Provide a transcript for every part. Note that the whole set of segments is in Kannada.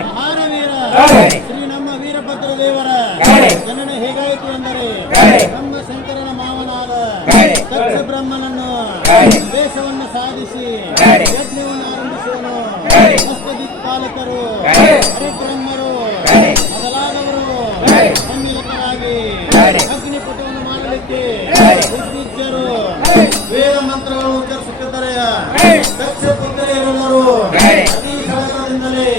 ಮಹಾರವೀರ ಶ್ರೀ ನಮ್ಮ ವೀರಭದ್ರ ದೇವರ ಜನನ ಹೇಗಾಯಿತು ಎಂದರೆ ನಮ್ಮ ಶಂಕರನ ಮಾವನಾದ ದಕ್ಷ ಬ್ರಹ್ಮನನ್ನು ದೇಶವನ್ನು ಸಾಧಿಸಿ ಯಜ್ಞವನ್ನು ಆರಂಭಿಸುವನು. ಹಸ್ತದಿಕ್ಪಾಲಕರು ಹರಿಬ್ರಹ್ಮರು ಮೊದಲಾದವರು ಸಮ್ಮಿಲಿತರಾಗಿ ಅಗ್ನಿಪಥವನ್ನು ಮಾಡಲಿಕ್ಕೆ ಉದ್ವಿಗ್ನರು ವೇದ ಮಂತ್ರಗಳು ಉಚ್ಚರಿಸುತ್ತಿದ್ದಾರೆ. ದಕ್ಷ ಪುತ್ರಿಯರೆಲ್ಲರೂ ಅತಿ ಸಡಗರದಿಂದಲೇ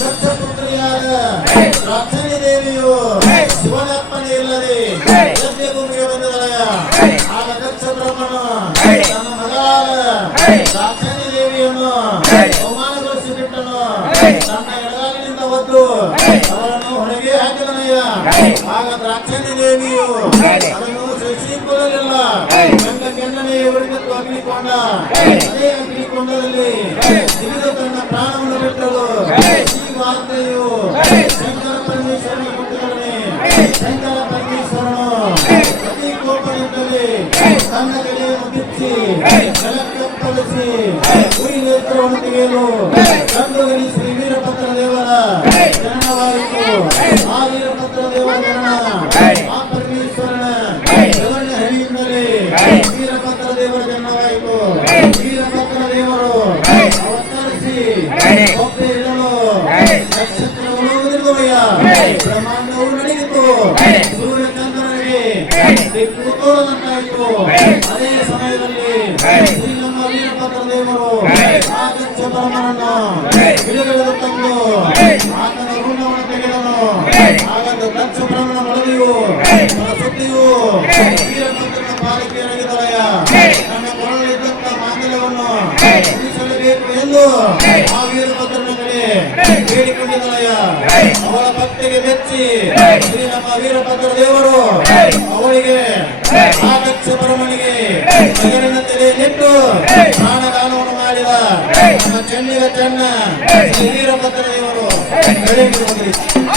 ದಕ್ಷ ಪುತ್ರಿಯಾದ ರಾಕ್ಷಣಿ ದೇವಿಯು ಶಿವನಪ್ಪನೇ ಇಲ್ಲದೆ ಯಜ್ಞ ಭೂಮಿಗೆ ಬಂದಿದಳೆಯ. ಆಗ ದಕ್ಷ ಬ್ರಹ್ಮನು ತನ್ನ ಮಗಳಾದ ರಾಕ್ಷಣಿ ದೇವಿಯನ್ನು ಅವಮಾನಗೊಳಿಸಿ ಬಿಟ್ಟನು. ತನ್ನ ಎಡಗಾಲಿನಿಂದ ಒದ್ದು ಅವರನ್ನು ಹೊರಗೆ ಹಾಕಿದನಯ್ಯ. ಆಗ ರಾಕ್ಷಣಿ ದೇವಿಯು ಅದನ್ನು ಸಹಿಸಿಕೊಳ್ಳಲಿಲ್ಲ. ಗಂಡ ಕೆಣ್ಣನೆ ಉಳಿದದ್ದು ಅಗ್ನಿಕೊಂಡ. ಅದೇ ಅಗ್ನಿಕೊಂಡದಲ್ಲಿ ಸಿಗಿದು ತನ್ನ ಪ್ರಾಣವನ್ನು ಬಿಟ್ಟಳು. ಈ ವಾರ್ತೆಯು ಶಂಕರ ಪರಮೇಶ್ವರನ ಕೊಟ್ಟಿದ್ದಾನೆ. ಶಂಕರ ಪರಮೇಶ್ವರನು ಅತಿ ಕೋಪದಿಂದಲೇ ತನ್ನ ತಲೆಯನ್ನು ಬಿಚ್ಚಿ ಜಲಕ್ಕಪ್ಪಳಿಸಿ ಉರಿ ನೇತ್ರವನ್ನು ತೆಗೆಯಲು ಕಂಡುಗಲಿ ಶ್ರೀ ವೀರಭದ್ರ ದೇವರ ಜನನವಾಯಿತು. ಆ ವೀರಭದ್ರ ದೇವರ ಜನನ ಆ ಪರಮೇಶ್ವರನ ಜಗಣ್ಣ ಹರಿಯಿಂದಲೇ ವೀರಭದ್ರ ದೇವರ ಜನನವಾಯಿತು. ವೀರಭದ್ರ ದೇವರು ಅವತರಿಸಿ ಒಬ್ಬೆ ಇಡಲು ನಕ್ಷತ್ರಗಳು ಉದಿರುವಯ್ಯ. ಬ್ರಹ್ಮಾಂಡವು ನಡೆಯಿತು. ಸೂರ್ಯಚಂದ್ರನಿಗೆ ದಿಕ್ಕು ತೋರದಂತಾಯಿತು. ಅದೇ ಸಮಯದಲ್ಲಿ ಶ್ರೀ ನಮ್ಮ ವೀರಭದ್ರ ದೇವರು ಆ ದಕ್ಷ ಬ್ರಹ್ಮನನ್ನು ಬಿಡುಗಡೆ ತಂದು ಆತನ ಋಣವನ್ನು ತೆಗೆದನು. ಆಗ ದಕ್ಷ ಬ್ರಹ್ಮನ ಮಡದಿಯು ಸುದ್ದಿಯು ವೀರಭದ್ರನ ಪಾಲಕ್ಕೆ ಎರಗಿದಳಯ್ಯ. ನನ್ನ ಕೊರಳಿದ್ದಂತ ಮಾಂಗಲ್ಯವನ್ನು ಉಳಿಸಲೇಬೇಕು ಎಂದು ಆ ವೀರಭದ್ರನ ಕಡೆ ಬೇಡಿಕೊಂಡಿದ್ದಳಯ್ಯ. ಅವಳ ಭಕ್ತಿಗೆ ಮೆಚ್ಚಿ ಶ್ರೀ ನಮ್ಮ ವೀರಭದ್ರ ದೇವರು ಅವಳಿಗೆ ಆ ದಕ್ಷ ಬ್ರಹ್ಮನಿಗೆ ಮಗನಿನ ತಲೆಯಲ್ಲಿಟ್ಟು ಪ್ರಾಣದಾನವನ್ನು ಮಾಡಿದ. ನಮ್ಮ ಚೆನ್ನಿಗ ಚೆನ್ನ ಶ್ರೀ ವೀರಭದ್ರ ದೇವರು